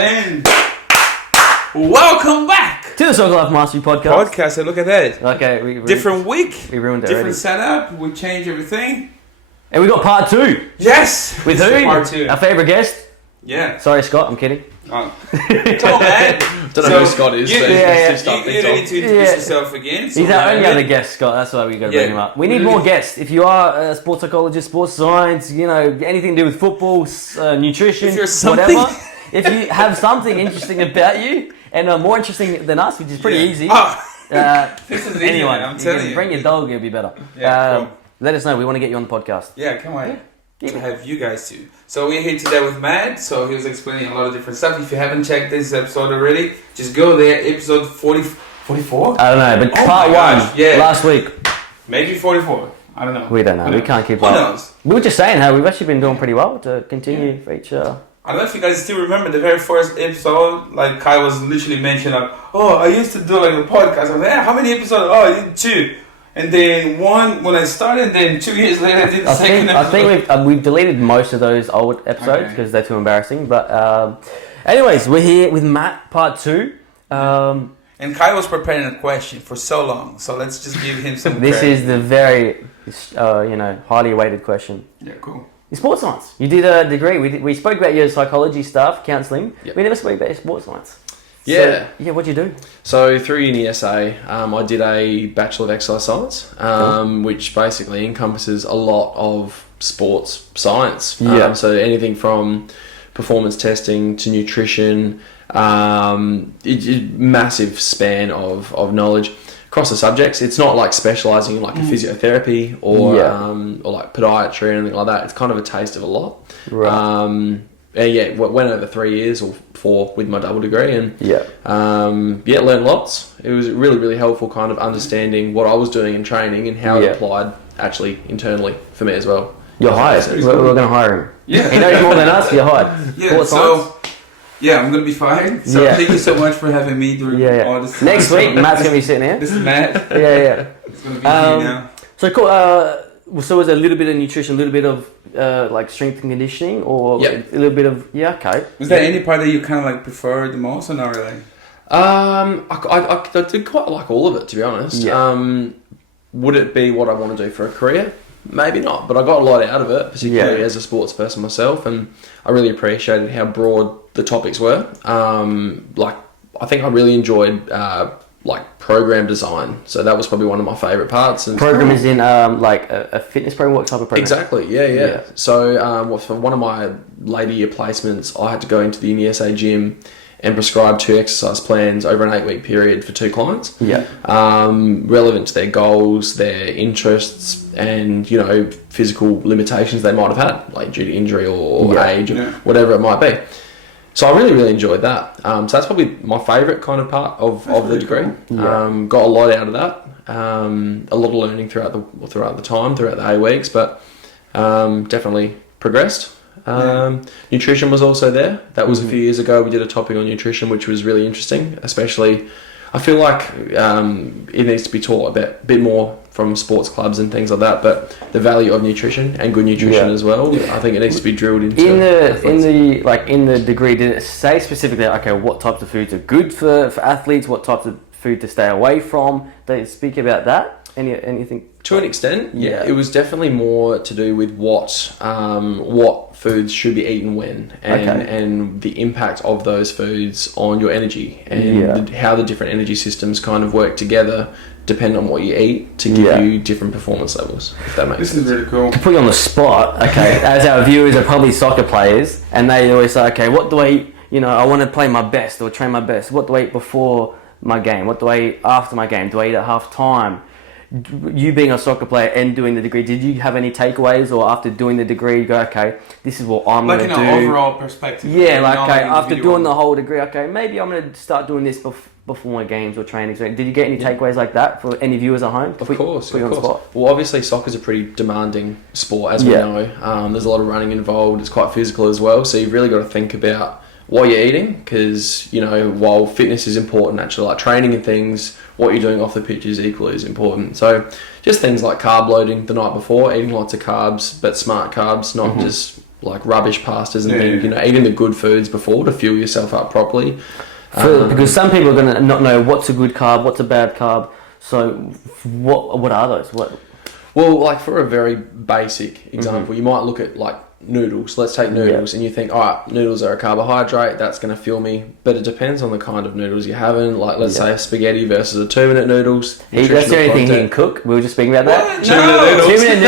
And welcome back to the Soccer Life Mastery Podcast. And look at that. Okay, different week. We ruined it. Different already. setup. We changed everything. And we got part 2. Yes. With who? Part 2. Our favourite guest. Yeah. Sorry, Scott. I'm kidding. Oh. Come on, man. Don't know who Scott is. You but don't yeah. need to introduce yourself again. So He's our only other guest, Scott. That's why we got to bring him up. We need more guests. If you are a sports psychologist, sports science, anything to do with football, nutrition, if you're something. whatever. If you have something interesting about you and are more interesting than us, which is pretty easy. This is easy, anyone, I'm telling you. Bring your dog, it'll be better. Yeah, cool. Let us know. We want to get you on the podcast. Yeah, come on. To have you guys too. So we're here today with Matt. So he was explaining a lot of different stuff. If you haven't checked this episode already, just go there. Episode 44? I don't know, but part 1 last week. Maybe 44. I don't know. We don't know. We can't keep up. Who knows? We were just saying how we've actually been doing pretty well to continue for each. I don't know if you guys still remember the very first episode. Like Kai was literally mentioning, I used to do like a podcast. I was like, how many episodes? Oh, I did 2. And then 1 when I started, then 2 years later I did the second episode. I think we've deleted most of those old episodes because they're too embarrassing. But anyways, we're here with Matt, part 2. And Kai was preparing a question for so long, so let's just give him some This credit. is the very, highly awaited question. Yeah, cool. In sports science, you did a degree. We spoke about your psychology stuff, counselling. Yep. We never spoke about your sports science. Yeah. So, what'd you do? So through Uni SA, I did a Bachelor of Exercise Science, which basically encompasses a lot of sports science. Yeah. So anything from performance testing to nutrition, massive span of knowledge across the subjects. It's not like specialising in like a physiotherapy or like podiatry or anything like that. It's kind of a taste of a lot. Right. Went over 3 years or 4 with my double degree and learned lots. It was really, really helpful kind of understanding what I was doing in training and how it applied actually internally for me as well. You're hired. We're going to hire him. Yeah. He knows more than us, you're hired. Yeah, I'm going to be fired. So thank you so much for having me during all this. Next week, Matt's going to be sitting here. This is Matt. It's going to be here now. So cool. So was it a little bit of nutrition, a little bit of like strength and conditioning, or a little bit of okay. Was there any part that you kind of like preferred the most, or not really? I did quite like all of it, to be honest. Yeah. Would it be what I want to do for a career? Maybe not, but I got a lot out of it, particularly as a sports person myself, and I really appreciated how broad the topics were. I think I really enjoyed program design, so that was probably one of my favourite parts. And program is in like a fitness program. What type of program? Exactly, yeah. So for one of my later year placements, I had to go into the Uni SA gym and prescribe 2 exercise plans over an 8-week period for 2 clients. Yeah. Relevant to their goals, their interests, and physical limitations they might have had, like due to injury or age or whatever it might be. So I really, really enjoyed that. So that's probably my favourite kind of part of the degree. Cool. Yeah. Got a lot out of that. A lot of learning throughout the 8 weeks, but definitely progressed. Nutrition was also there. That was a few years ago. We did a topic on nutrition, which was really interesting. Especially, I feel like it needs to be taught a bit more from sports clubs and things like that. But the value of nutrition and good nutrition as well, I think it needs to be drilled into. In the degree, did it say specifically, what types of foods are good for athletes? What types of food to stay away from? They speak about that. Anything? To an extent, it was definitely more to do with what foods should be eaten when, and the impact of those foods on your energy, and how the different energy systems kind of work together, depend on what you eat to give you different performance levels. If that makes sense. This is really cool. To put you on the spot, as our viewers are probably soccer players, and they always say, what do I eat? I want to play my best or train my best. What do I eat before my game? What do I eat after my game? Do I eat at half time? You being a soccer player and doing the degree, did you have any takeaways, or after doing the degree you go, this is what I'm going to do? Like in an overall perspective. Yeah, after doing the whole degree, maybe I'm going to start doing this before my games or training. So did you get any takeaways like that for any viewers at home? Of course. Well, obviously soccer's a pretty demanding sport, as we know. There's a lot of running involved. It's quite physical as well. So you've really got to think about what you're eating, because while fitness is important, actually like training and things, what you're doing off the pitch is equally as important. So just things like carb loading the night before, eating lots of carbs, but smart carbs, not just like rubbish pastas and things, eating the good foods before to fuel yourself up properly. Because some people are going to not know what's a good carb, what's a bad carb. So what are those? Well, like for a very basic example, you might look at like noodles. Let's take noodles, and you think, all right, noodles are a carbohydrate. That's going to fuel me. But it depends on the kind of noodles you're having. Like, let's say spaghetti versus a 2-minute noodles. That's the only thing he can cook. We were just speaking about that. No. 2-minute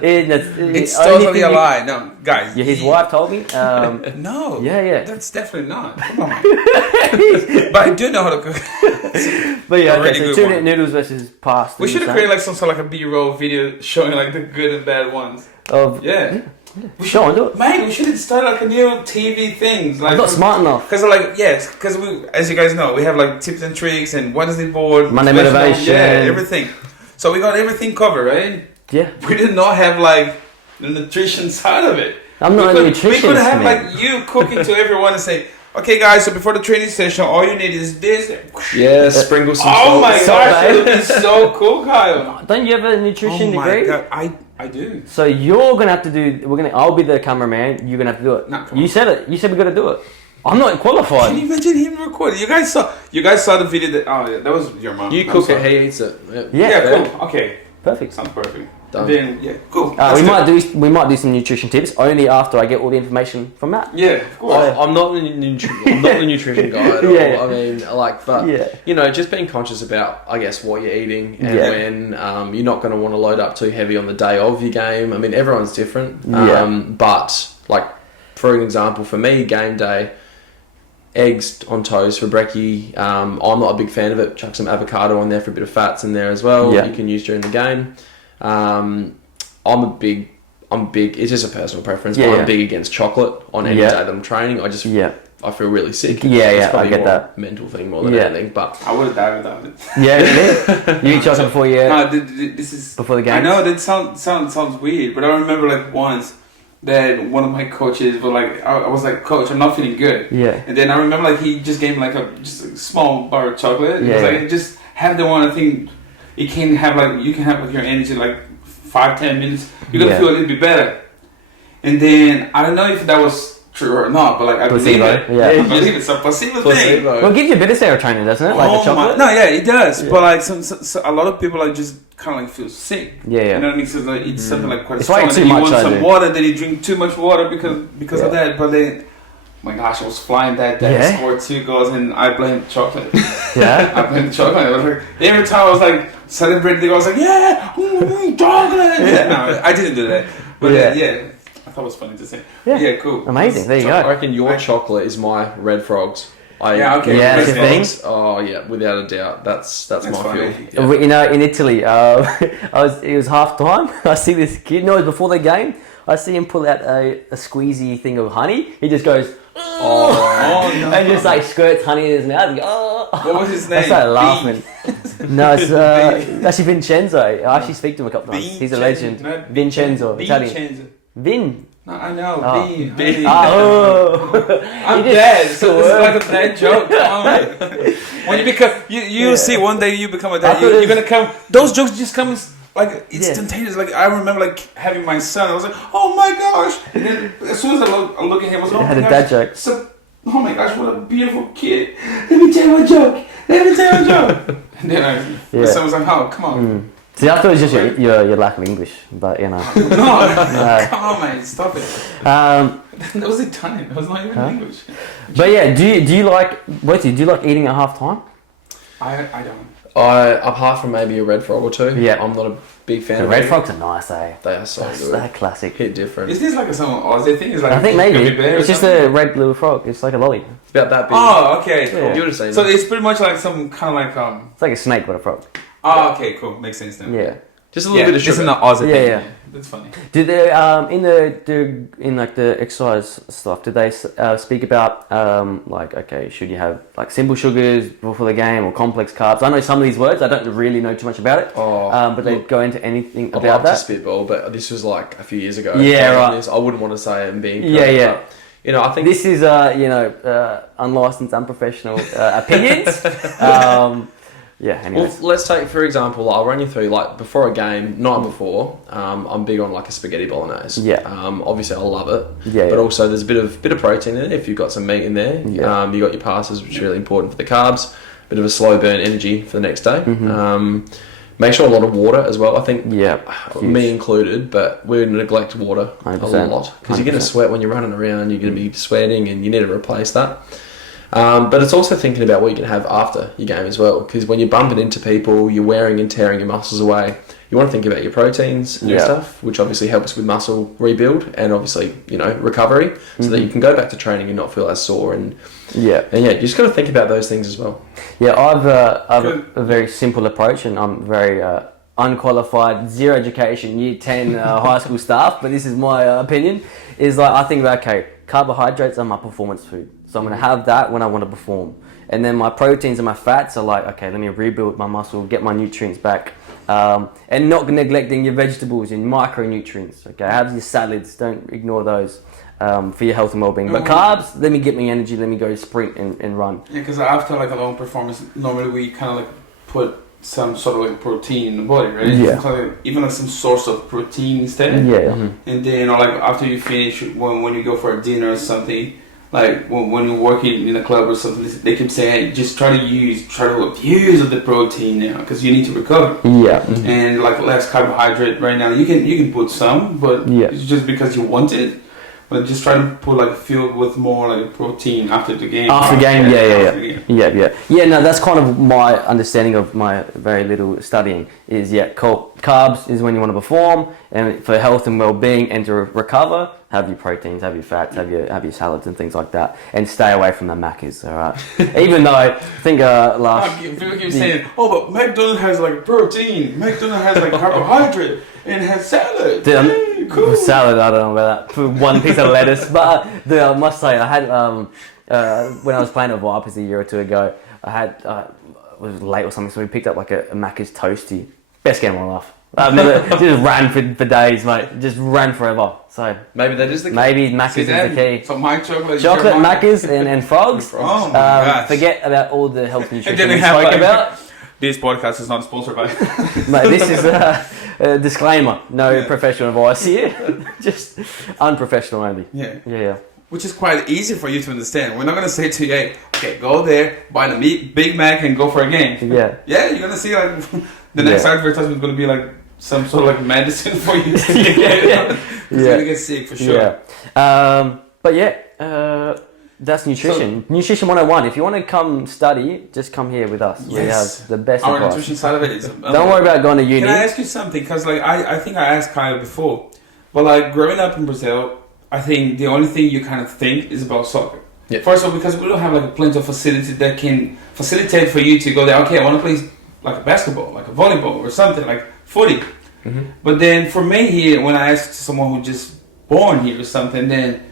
noodles. It's totally a lie. No, guys. Yeah, his wife told me. No. Yeah. That's definitely not. Come on. But I do know how to cook. But yeah, okay, really so 2-minute noodles versus pasta. We should have created like some sort of like a B-roll video showing like the good and bad ones. We Go on, do it. Mate, we should have started like a new TV thing. Like, I'm not smart enough. Because because we, as you guys know, we have like tips and tricks and Wednesday board, Monday motivation, everything. So we got everything covered, right? Yeah. We did not have like the nutrition side of it. I'm not a nutritionist. We could have like you cooking to everyone and say, okay, guys, so before the training session, all you need is this. Yeah, sprinkle some Oh salt. my gosh, that would be so cool, Kyle. Don't you have a nutrition degree? God, I do. So you're gonna have to do. I'll be the cameraman. You're gonna have to do it. Nah, You said it. You said we got to do it. I'm not qualified. Can you imagine him recording? You guys saw the video that was your mom. You cook it, he eats it. Yeah, cool. Okay, perfect. sounds perfect. Done. Then cool. We might do some nutrition tips only after I get all the information from Matt. Yeah, of course. I'm not the nutrition guy at all. Yeah. I mean, just being conscious about, I guess, what you're eating and when you're not going to want to load up too heavy on the day of your game. I mean, everyone's different. But like, for an example, for me, game day, eggs on toast for brekkie. I'm not a big fan of it. Chuck some avocado on there for a bit of fats in there as well. Yeah. You can use during the game. I'm big. It's just a personal preference. But I'm big against chocolate on any day that I'm training. I feel really sick. Yeah, I get that. Mental thing more than anything. But I would have died without it. Yeah, really? You eat chocolate before you? No, this is before the game. I know that sounds weird, but I remember like once that one of my coaches was like, I was like, Coach, I'm not feeling good. Yeah. And then I remember like he just gave me like just a small bar of chocolate. He was like, just have the one. I think you can have like your energy like 5-10 minutes. You're gonna feel a little bit better. And then I don't know if that was true or not, but like I believe it. Yeah, I believe it's a placebo thing. Well, it gives you a bit of serotonin, doesn't it? Like the chocolate. No, yeah, it does. Yeah. But like so a lot of people like just kind of like feel sick. Yeah. You know what I mean? So like eat something like quite it's strong. Like too and much, you want some water, then you drink too much water because of that. But then, oh my gosh, I was flying that day. I scored 2 goals, and I blamed chocolate. Yeah. I blamed chocolate. I was like, every time I was like celebrating, I was like, chocolate. No, I didn't do that. But I thought it was funny to say. Yeah, cool. Amazing. There you go. I reckon your chocolate is my red frogs. Okay. Yeah, red frogs. Oh yeah, without a doubt. That's my funny. fuel. Yeah. You know, in Italy, it was half time. I see this kid. No, it was before the game. I see him pull out a squeezy thing of honey. He just goes, and just like squirts honey in his mouth. What was his name? I started laughing. No, it's actually Vincenzo. I actually speak to him a couple times. He's a legend. Vincenzo, Italian. Vin. No, I know. B. I'm dead. So this is like a dad joke. When you become, you see one day you become a dad. You're gonna come. Those jokes just come like instantaneous. Like I remember like having my son. I was like, oh my gosh. And then as soon as I look at him, I was like, oh had my a gosh. dad joke. So, oh my gosh, what a beautiful kid. Let me tell you a joke. And then my son was like, oh, come on. See, I thought it was just your lack of English, but you know. No, come on, man, stop it. That was Italian. That was not even English. But yeah, do you like? Do you like eating at half time? I don't. Apart from maybe a red frog or two. Yeah. I'm not a big fan The of red it. frogs are nice, eh? They are so good. They're classic. Hit different. Is this like some Aussie thing? Is like I think maybe it's just a red little frog. It's like a lolly. It's about that big. Oh, okay, cool. Yeah. You would have seen So it. it's pretty much like some kind of like It's like a snake but a frog. Oh, okay, cool. Makes sense then. Yeah. Just a little bit of sugar. This is not Aussie thing. Yeah. That's funny. Did they in like the exercise stuff? Did they speak about like should you have like simple sugars before the game or complex carbs? I know some of these words. I don't really know too much about it. But they go into anything I'd about love that. to spitball, but this was like a few years ago. Yeah, right. I wouldn't want to say it and being Yeah. But, I think This is unlicensed, unprofessional opinions. yeah. Anyways. Well, let's take, for example, I'll run you through, like, before a game, night before, I'm big on, like, a spaghetti bolognese. Yeah. Obviously, I love it. Yeah. But also, there's a bit of protein in it if you've got some meat in there. Yeah. You got your pastas, which is really important for the carbs. Bit of a slow burn energy for the next day. Make sure a lot of water as well. I think, me included, but we neglect water 100%. a lot. Because you're going to sweat when you're running around, you're going to be sweating, and you need to replace that. But it's also thinking about what you can have after your game as well. Because when you're bumping into people, you're wearing and tearing your muscles away. You want to think about your proteins and stuff, which obviously helps with muscle rebuild and obviously, recovery, so that you can go back to training and not feel as sore. And you just got to think about those things as well. Yeah, I've a very simple approach, and I'm very unqualified, zero education, year 10 high school staff, but this is my opinion, is like I think about, okay, carbohydrates are my performance food. So I'm going to have that when I want to perform. And then my proteins and my fats are like, okay, let me rebuild my muscle, get my nutrients back. And not neglecting your vegetables and micronutrients. Okay, have your salads, don't ignore those for your health and well-being. But carbs, let me get me energy, let me go sprint and run. Yeah, because after like a long performance, normally we kind of like put some sort of like protein in the body, right? Yeah. Even like some source of protein instead. Yeah. And then, like after you finish, when you go for a dinner or something, like when you're working in a club or something, they keep saying, hey, just try to use the protein now because you need to recover. Yeah. And like less carbohydrate right now. You can put some, but it's just because you want it. But just try to put like filled with more like protein after the game. After the game, yeah. No, that's kind of my understanding of my very little studying. Is carbs is when you want to perform, and for health and well-being and to recover, have your proteins, have your fats, have your salads and things like that, and stay away from the Maccas. All right. Even though I think people keep saying, but McDonald's has like protein, McDonald's has like carbohydrate, and has salad. Dude, cool. Salad, I don't know about that. For one piece of lettuce, but dude, I must say, I had when I was playing at Vipers a year or two ago, I had it was late or something, so we picked up like a Macca's toasty. Best game of my life. I've never just ran for days, mate. Just ran forever. So maybe that is the key. Maybe Macca's is the key. So my chocolate, Macca's and frogs. Oh my gosh. Forget about all the health nutrition we spoke about. This podcast is not sponsored by. Mate, this is a disclaimer. No professional advice here. Just unprofessional only. Yeah. Which is quite easy for you to understand. We're not going to say to you, hey, okay, go there, buy the Big Mac and go for a game. Yeah. Yeah, you're going to see like the next advertisement is going to be like some sort of like medicine for you to get. You're going to get sick for sure. Yeah. That's nutrition. Nutrition 101. If you want to come study, just come here with us. Yes. We have the best Our advice. nutrition side of it is... Don't worry about going to uni. Can I ask you something? Because like I think I asked Kyle before, but like growing up in Brazil, I think the only thing you kind of think is about soccer. Yeah. First of all, because we don't have like plenty of facility that can facilitate for you to go there. Okay, I want to play like a basketball, like a volleyball or something, like footy. Mm-hmm. But then for me here, when I asked someone who just born here or something, then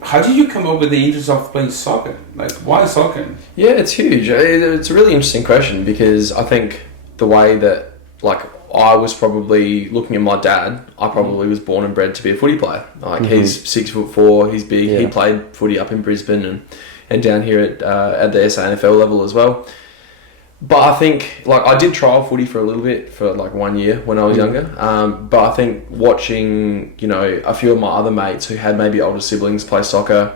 how did you come up with the interest of playing soccer? Like, why soccer? Yeah, it's huge. It's a really interesting question because I think the way that, like, I was probably looking at my dad, I probably was born and bred to be a footy player. Like, he's 6'4", he's big, he played footy up in Brisbane and down here at the SANFL level as well. But I think, like, I did trial footy for a little bit, for like 1 year when I was younger. But I think watching, a few of my other mates who had maybe older siblings play soccer,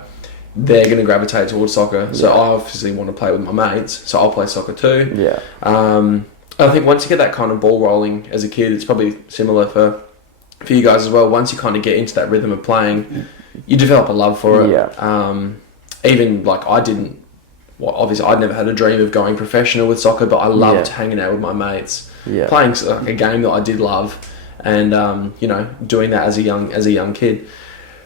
they're going to gravitate towards soccer. So I obviously want to play with my mates, so I'll play soccer too. Yeah. I think once you get that kind of ball rolling as a kid, it's probably similar for you guys as well. Once you kind of get into that rhythm of playing, you develop a love for it. Yeah. Even like obviously I'd never had a dream of going professional with soccer, but I loved hanging out with my mates, playing like a game that I did love, and doing that as a young kid.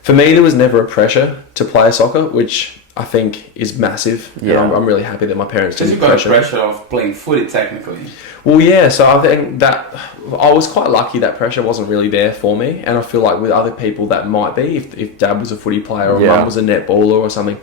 For me, there was never a pressure to play soccer, which I think is massive. Yeah. And I'm really happy that my parents didn't pressure. Because you got pressure of playing footy technically. Well, yeah, so I think that I was quite lucky that pressure wasn't really there for me, and I feel like with other people that might be, if dad was a footy player or mum was a netballer or something,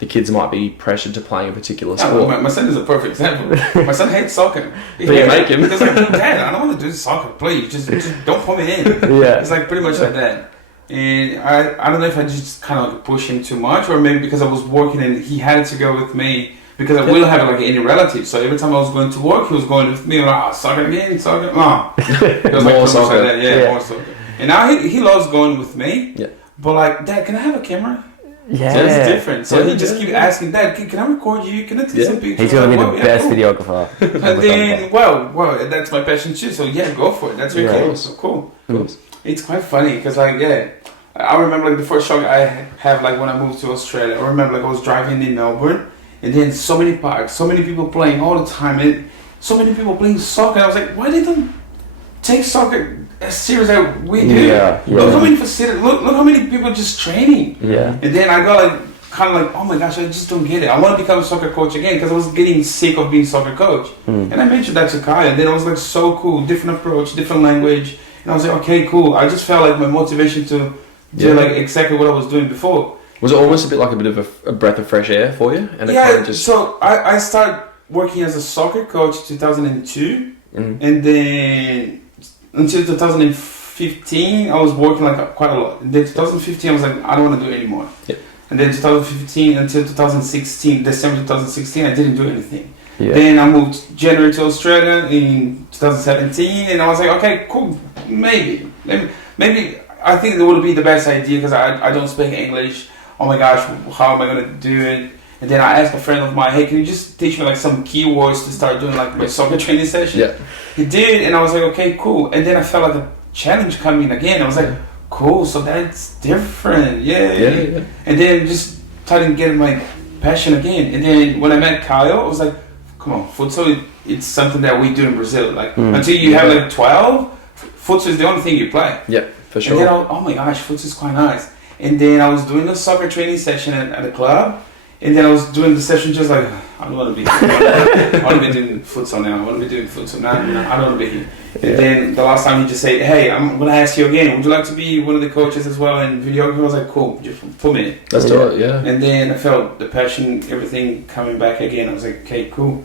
the kids might be pressured to playing a particular sport. My son is a perfect example. My son hates soccer. But you make him. He's like, Dad, I don't want to do soccer, please. Just don't put me in. Yeah. It's like pretty much like that. And I don't know if I just kind of like push him too much, or maybe because I was working and he had to go with me because we don't have like any relatives. So every time I was going to work, he was going with me. Like, soccer again, soccer. It was like More soccer. Like that. More soccer. And now he loves going with me. Yeah. But like, Dad, can I have a camera? Yeah. So it's different. So he just keeps asking, Dad, can I record you? Can I take some pictures? He's going to be the best cool. videographer. And then, well, that's my passion too. So yeah, go for it. That's really cool. So cool. It's quite funny because like, I remember like the first shock I have like when I moved to Australia. I remember like I was driving in Melbourne and then so many parks, so many people playing all the time and so many people playing soccer. And I was like, why they don't take soccer as serious as we do? Look how many facilities, look how many people just training. And then I got like kind of like, oh my gosh, I just don't get it. I want to become a soccer coach again because I was getting sick of being soccer coach. And I mentioned that to Kaya and then I was like, so cool, different approach, different language. And I was like, okay, cool. I just felt like my motivation to do like exactly what I was doing before. Was it almost a bit of a breath of fresh air for you? And So I started working as a soccer coach 2002, and then until 2015 I was working like quite a lot. And then 2015 I was like, I don't want to do it anymore. And then 2015 until 2016, December 2016, I didn't do anything. Then I moved January to Australia in 2017, and I was like, okay, cool, maybe I think it would be the best idea because I don't speak English. Oh my gosh, how am I gonna do it? And then I asked a friend of mine, hey, can you just teach me like some keywords to start doing like my soccer training session? He did, and I was like, okay, cool. And then I felt like a challenge coming again. I was like, cool, so that's different, And then just started to get my passion again. And then when I met Kyle, I was like, come on, futsal, it's something that we do in Brazil. Like until you have like 12, futsal is the only thing you play. For sure. And then oh my gosh, futsal is quite nice. And then I was doing a soccer training session at a club. And then I was doing the session just like, I don't want to be here. I want to be doing futsal now. I want to be doing futsal now. I don't want to be here. And then the last time he just said, hey, I'm going to ask you again. Would you like to be one of the coaches as well in videography? I was like, cool, just put me in. Let's do it, And then I felt the passion, everything coming back again. I was like, okay, cool.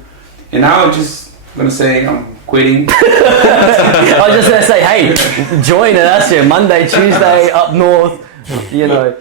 And now I'm just going to say I'm quitting. I was just going to say, hey, join us here Monday, Tuesday, up north,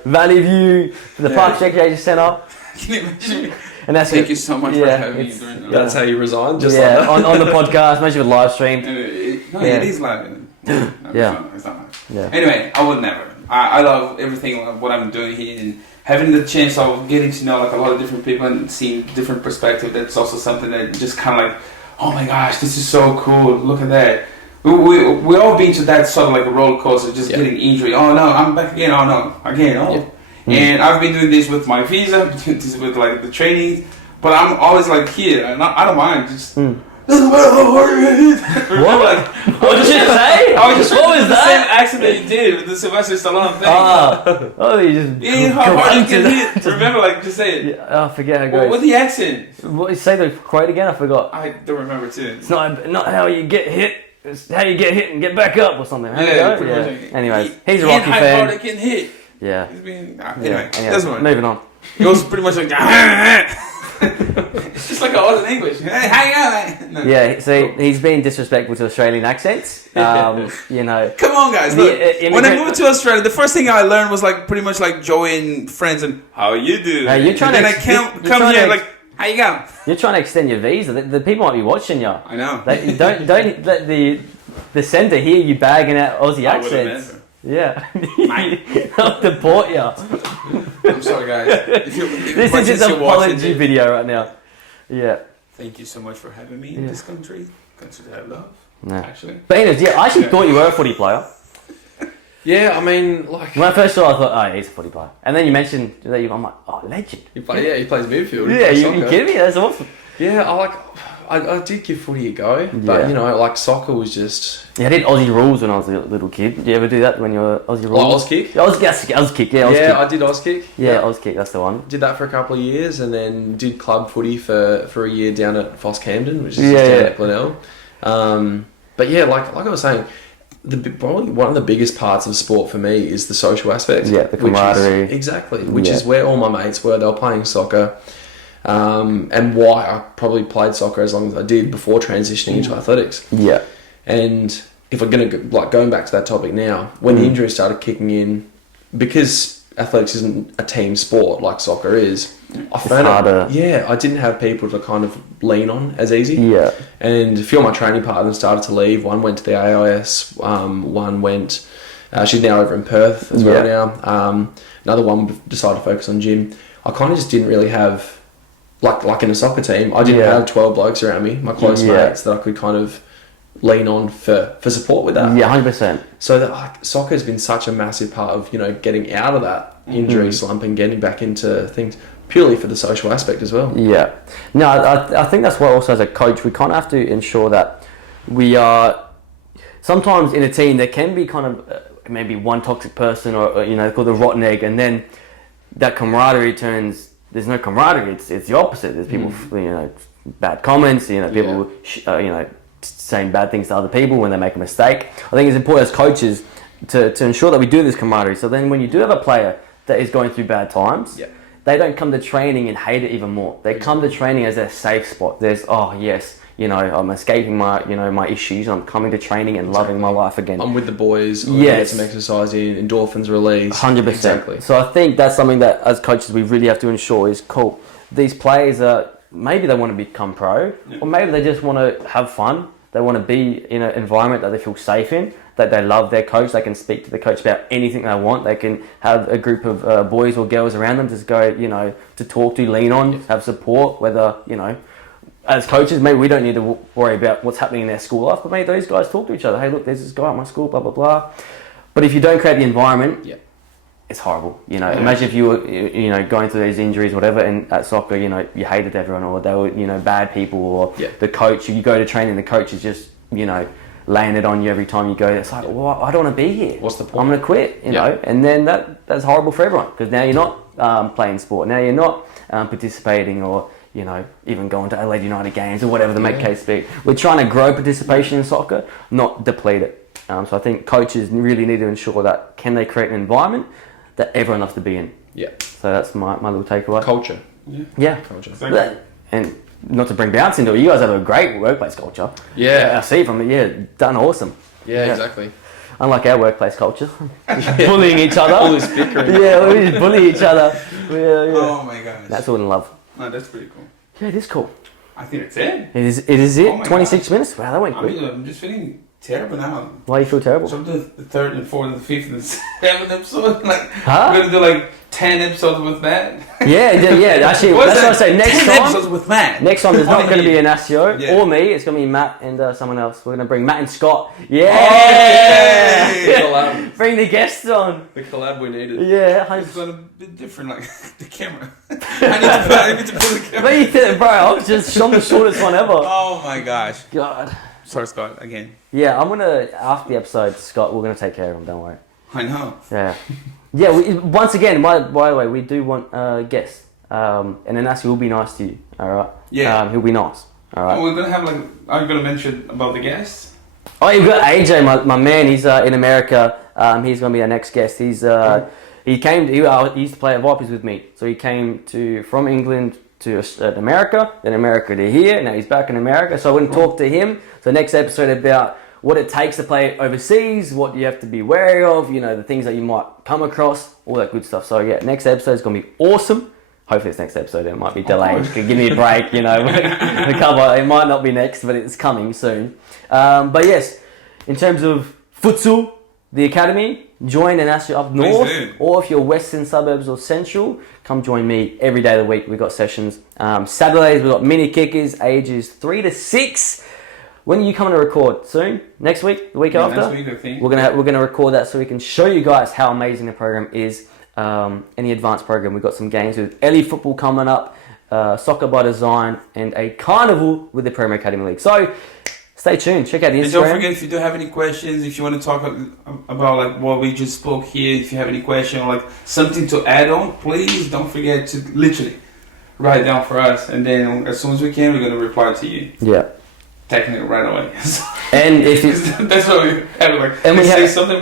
Valley View, the Parks Recreation Centre. Can you imagine? And that's Thank you so much for having me during that. That's how you resigned, just like that. on the podcast, imagine with live stream. It is live. It's not live. Anyway, I would never. I love everything what I'm doing here and having the chance of getting to know like a lot of different people and seeing different perspectives. That's also something that just kind of like, oh my gosh, this is so cool. Look at that. We all been to that sort of like a roller coaster, just getting injury. Oh no, I'm back again. Oh no, again. Oh. And I've been doing this with my visa, this with like the training, but I'm always like here, and I don't mind. Just doesn't matter how hard it is. What? What did you say? I was just what was the that? same accent that you did with the Sylvester Stallone thing. You just yeah, how hard you can hit. Remember, like just say it. I forget how it goes. What's the accent? What, say the quote again? I forgot. I don't remember too. It's not how you get hit. It's how you get hit and get back up or something. Pretty much. Anyways, he's a Rocky fan. How hard it can hit. Yeah. Anyway, that's one. Moving on. It was pretty much like it's just like I was in English. Hey, how you going? Yeah, see, he's been disrespectful to Australian accents. Come on, guys. Look, when I moved to Australia, the first thing I learned was like pretty much like joining friends and how you do. You're trying and then I come here like how you go. You're trying to extend your visa. The people might be watching you. I know. Don't let the centre hear you bagging out Aussie accents. Yeah, I'll deport you. I'm sorry, guys. This is just an apology video right now. Yeah. Thank you so much for having me in this country. Country that I love. Actually. But anyways, I actually thought you were a footy player. Yeah, I mean, like when I first saw it, I thought, oh, he's a footy player. And then you mentioned that I'm like, oh, legend. He plays midfield. Yeah, you kidding me? That's awesome. Yeah, I did give footy a go, but soccer was just. Yeah, I did Aussie rules when I was a little kid. Did you ever do that when you were Aussie rules? Auskick? Auskick, yeah. I did Auskick. Yeah, Auskick, that's the one. Did that for a couple of years, and then did club footy for a year down at Foss Camden, which is just down at Glenelg. But yeah, like I was saying, probably one of the biggest parts of sport for me is the social aspect. Yeah, the camaraderie. Which is where all my mates were. They were playing soccer. And why I probably played soccer as long as I did before transitioning into athletics. Yeah. And if we're going to, going back to that topic now, when the injuries started kicking in, because athletics isn't a team sport like soccer is, I found harder. I didn't have people to kind of lean on as easy. Yeah. And a few of my training partners started to leave. One went to the AIS, one went, she's now over in Perth as well now. Another one decided to focus on gym. I kind of just didn't really have, like in a soccer team, I didn't have 12 blokes around me, my close mates, that I could kind of lean on for support with that. Yeah, 100%. So that soccer has been such a massive part of, getting out of that injury slump and getting back into things purely for the social aspect as well. Yeah. No, I think that's why also as a coach, we kind of have to ensure that we are, sometimes in a team there can be kind of maybe one toxic person or called the rotten egg, and then that camaraderie turns, there's no camaraderie, it's the opposite. There's people, bad comments, people, saying bad things to other people when they make a mistake. I think it's important as coaches to ensure that we do this camaraderie. So then when you do have a player that is going through bad times, they don't come to training and hate it even more. They come to training as their safe spot. There's, I'm escaping my, my issues. I'm coming to training and loving my life again. I'm with the boys. I'm get some exercise in, endorphins release. 100%. Exactly. So I think that's something that as coaches we really have to ensure is cool. These players are, maybe they want to become pro, or maybe they just want to have fun. They want to be in an environment that they feel safe in, that they love their coach. They can speak to the coach about anything they want. They can have a group of boys or girls around them to go, to talk to, lean on, have support. Whether, as coaches, maybe we don't need to worry about what's happening in their school life, but maybe those guys talk to each other. Hey, look, there's this guy at my school, blah, blah, blah. But if you don't create the environment, it's horrible. Imagine if you were, going through these injuries, whatever, and at soccer, you hated everyone, or they were, bad people, or the coach, you go to training, the coach is just, laying it on you every time you go. It's like, well, I don't want to be here. What's the point? I'm going to quit, know, and then that's horrible for everyone, because now you're not playing sport. Now you're not participating, or, even going to Adelaide United games, or whatever the make case be. We're trying to grow participation in soccer, not deplete it. So I think coaches really need to ensure that can they create an environment that everyone loves to be in. Yeah. So that's my little takeaway. Culture. Yeah. Culture. And not to bring bounce into it, you guys have a great workplace culture. Yeah. I see from it, done awesome. Yeah, exactly. Unlike our workplace culture. Bullying each other. All this bickering. Yeah, we just bully each other. Yeah. Oh my gosh. That's all in love. No, that's pretty cool. Yeah, it is cool. I think it's it. It is it. Oh 26 minutes? Wow, that went quick. I'm just feeling terrible now. Why do you feel terrible? So I'm doing the third and fourth and fifth and seventh episode. Like, huh? we're gonna do 10 episodes with Matt. Yeah. Actually, that's what I say. Next 10 time, episodes with Matt. Next time, there's not going to be an Asio or me. It's going to be Matt and someone else. We're going to bring Matt and Scott. Yeah. Collab. Bring the guests on. The collab we needed. Yeah. It's going to be different, like the camera. I need to put the camera. But you did, bro. I was just on the shortest one ever. Oh my gosh. God. Sorry, Scott, again. Yeah, I'm going to, after the episode, Scott, we're going to take care of him, don't worry. I know. Yeah. Yeah, once again, by the way, we do want guests. And Anasi will be nice to you, alright? Yeah. He'll be nice, alright? Oh, we're going to have are you going to mention about the guests? Oh, you've got AJ, my man, he's in America. He's going to be our next guest. He used to play at Vipers with me. So he came from England to America, then America to here, now he's back in America. So I went and talked to him. So next episode about what it takes to play overseas, what you have to be wary of, the things that you might come across, all that good stuff. So yeah, next episode is going to be awesome. Hopefully it's next episode, it might be delayed. Give me a break, the cover. It might not be next, but it's coming soon. But yes, in terms of futsal, the academy, join and ask you up north, or if you're western suburbs or central, come join me every day of the week. We've got sessions. Saturdays, we've got mini kickers, ages 3 to 6. When are you coming to record? Soon? Next week? The week after? Next week, I think. We're gonna record that so we can show you guys how amazing the program is. Any advanced program. We've got some games with Ellie football coming up, soccer by design, and a carnival with the Premier Academy League. So stay tuned. Check out the Instagram. And don't forget, if you do have any questions, if you want to talk about what we just spoke here, if you have any question or something to add on, please don't forget to literally write it down for us, and then as soon as we can, we're gonna reply to you. Yeah. Technically right away. And if that's what we have and we say something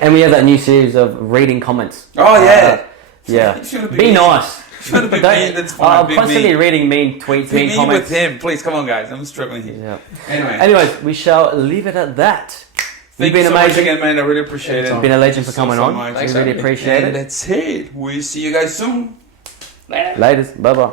and we have that new series of reading comments. Oh yeah. Yeah. Be nice. That's fine. I'm constantly reading mean tweets, mean comments. With him, please. Come on, guys. I'm struggling here. Yeah. Anyways, we shall leave it at that. Thank You've you been so much amazing. again, man. I really appreciate it. You've been a legend for coming on. much. We Thanks, really Andy. appreciate And it. that's it. We'll see you guys soon. Laters. Bye bye.